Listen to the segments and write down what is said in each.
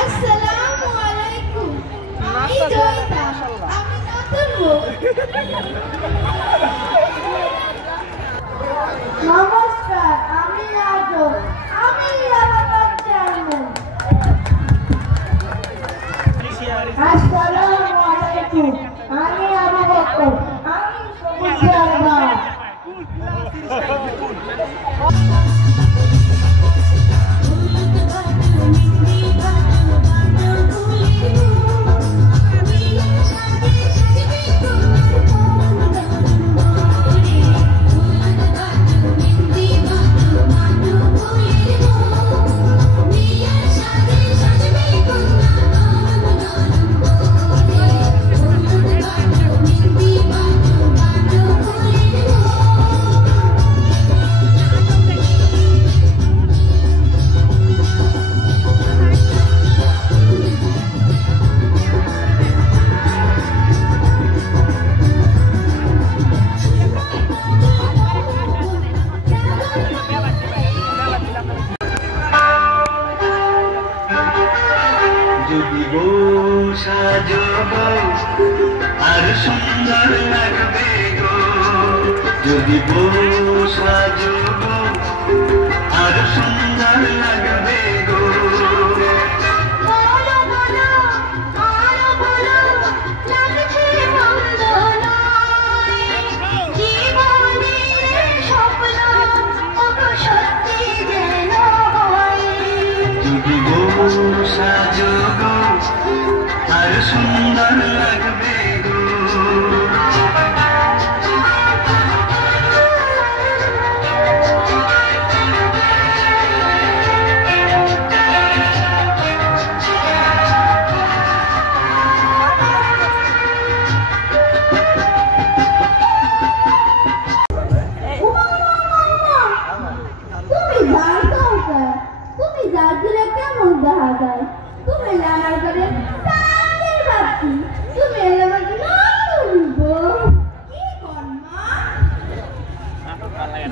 আসসালামুয়ালাইকুম। আমি জয়িতা, আমি নতুন বউ। নমস্কার, আমি রাজু, আমি ইলাহাবাদ চেয়ারম্যান। আসসালামুয়ালাইকুম, আমি আবু বকর, আমি সবুজ চেয়ারম্যান। আর সুন্দর লাগবে গো যদি বউ সাজবো আর সুন্দর লাগবে গো যদি বউ সাজবো আর সুন্দর লাগবে গো তুমি যা দিলে কেমন দেখা যায়? তুমি আমার ঘরে তাদের বাচ্চি, তুমি এলে আমাকে নতুন বউ। কি কর্মা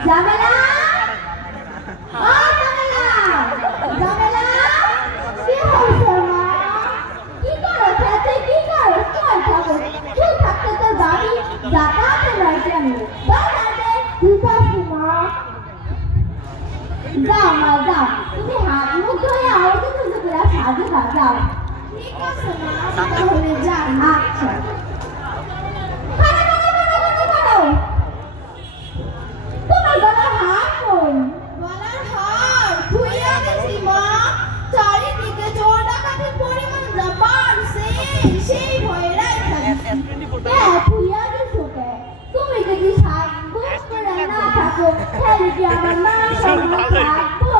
জামেলা, ও জামেলা, জামেলা, কি হয়েছে মা? কি করো খেতে, কি করো? কই থাকো? তুই থাকতে তোর বাড়ি যাতায়াতে নয় কেন? বাড়াতে ঠিক আছে মা। যাও মা যাও, তুমি হাত মুখ ধুয়ে আমার কিছু করে সাজে যাও। ঠিক আছে মা, তাহলে যান। আচ্ছা তোমার গলার হার কই? গলার হার ধুইয়া গেছি মা। চারিদিকে চোর ডাকাতির পরিমাণ যা বাড়ছে, সেই ভয়ে রাখা ধুইয়া গেছো কে? তুমি যদি সাজ গোস করে না থাকো তাহলে কি আমার মা সম্মান থাকবো?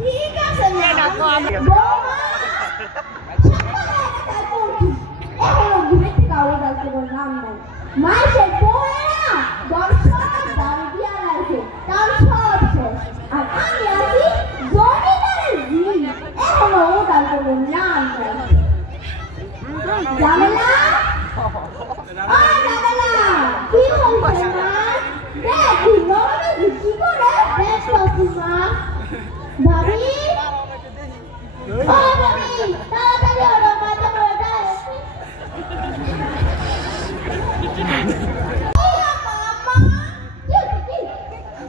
ঠিক আছে এখনো ঘুরে থেকে আওয়াজ আসতে নাম নাই। মাইসের পড়ে না দর্শক দাঁড়িয়ে দিয়া লাগছে, তার সব শেষ। আর আমি আছি জমিদারের জি, এখনো ওটার কোনো নাম নাই। জামেলা, ও জামেলা, কি হয়েছে মা? দেখি নরমে কি করে ব্যস্ত আছি মা। ভাবি, ও ভাবি, তাড়াতাড়ি ওরা মাথা করে দেয়।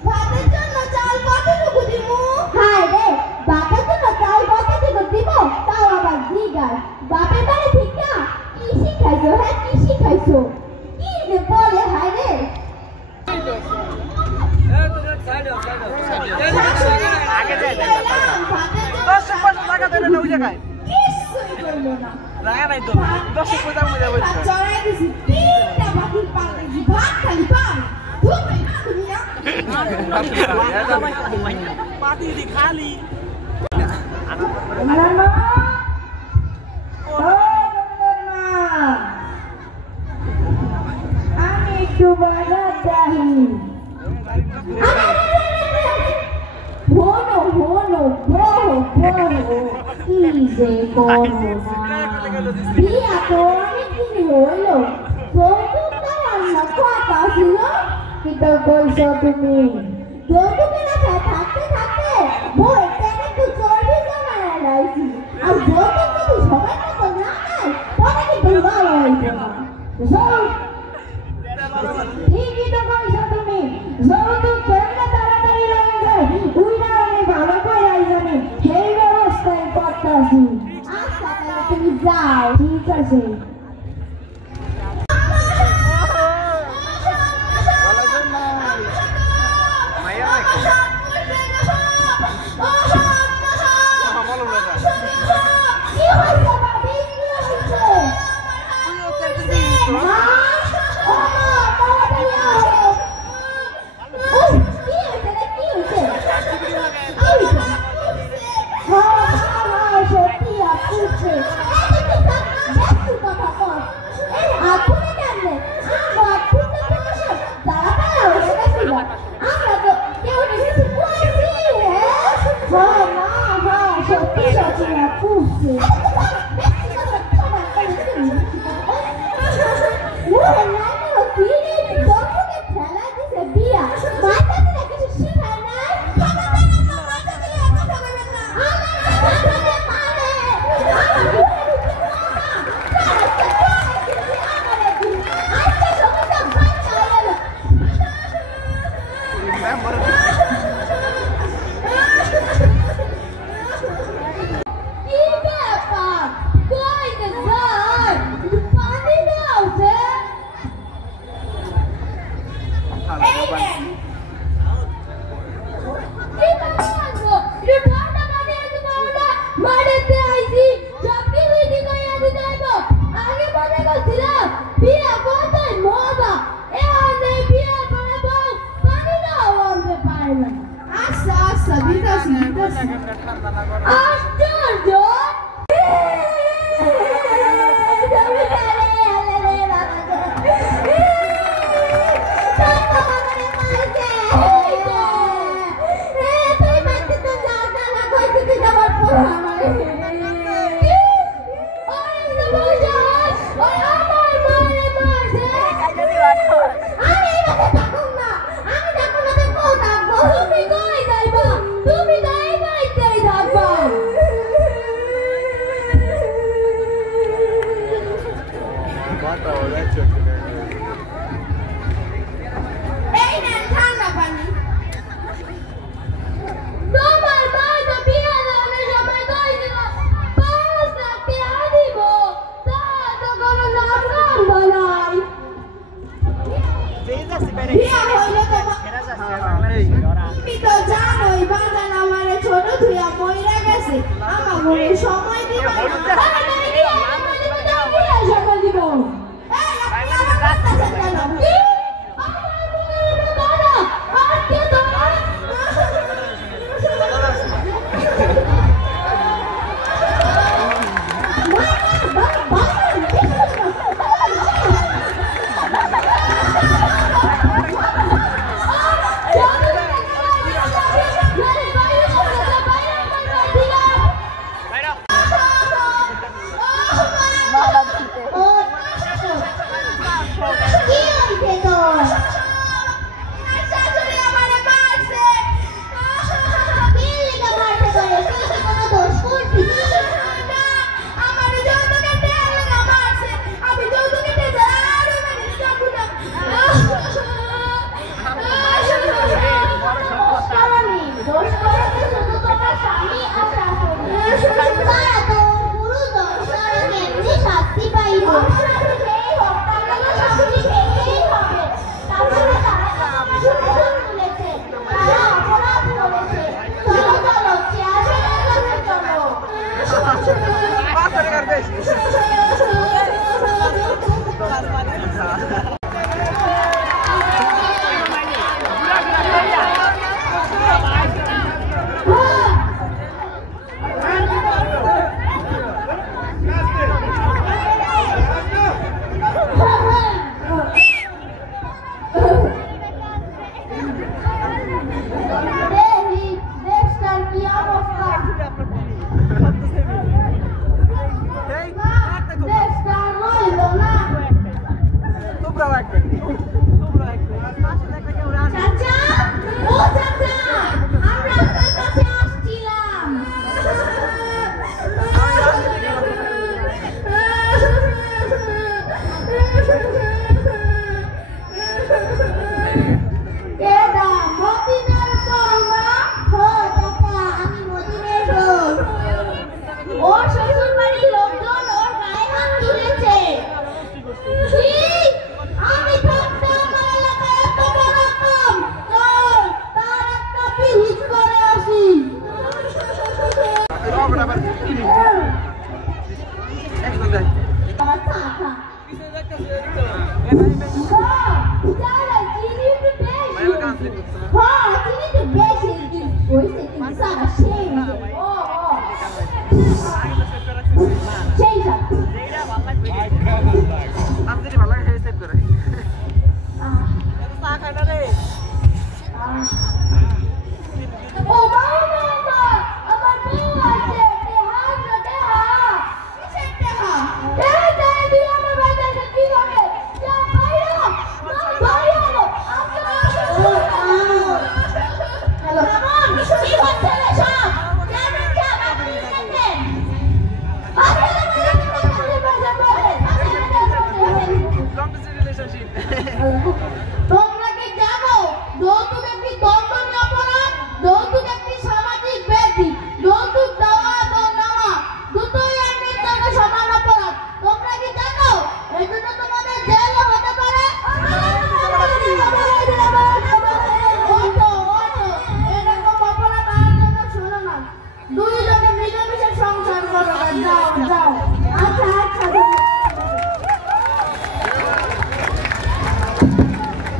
ভাতের জন্য চাল কতটুকু দিব? হায় রে, ভাতের জন্য চাল কতটুকু দিব তাও আবার জিগায়। বাপের বাড়ি থেকে কি শিখাইছো? হ্যাঁ কি শিখাইছো? কি যে বলে হায় রে। খালি আমি একটু বাজার যাই। ভোনো ভোনো ভোনো ভোনো কি যে করো না, বিয়া তো অনেকদিন হইলো, যৌতুক দেওয়ার ছিল কিন্তু কইছো তুমি যৌতুকের আশায় থাকতে থাকতে বই টেনে তো চর্বি জমায় লাইছি আর যৌতুক যদি সবাই মতো না নেয় তবে কিন্তু ভালো হইবে না ঠিকই তো কইছো তুমি যৌতুক কেমনে তাড়াতাড়ি লাগে যায় উইনা আমি ভালো করে জানি সেই ব্যবস্থাই করতেছি আচ্ছা তাহলে তুমি যাও ঠিক আছে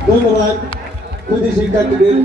ধন্যবাদ প্রতি শিক্ষার্থীদের।